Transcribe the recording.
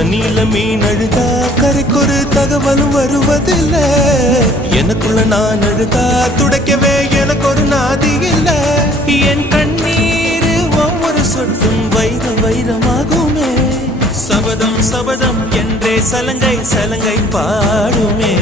தண்ணியில மீன் அழுதா கரைக்கொரு தகவலும் வருவதில்லை. எனக்குள்ள நான் அழுதா துடைக்கவே எனக்கு ஒரு நாதி இல்லை. என் கண்ணீர் ஒவ்வொரு சொட்டும் வைரம் வைரமாகுமே. சபதம் சபதம் என்றே சலங்கை சலங்கை பாடுமே.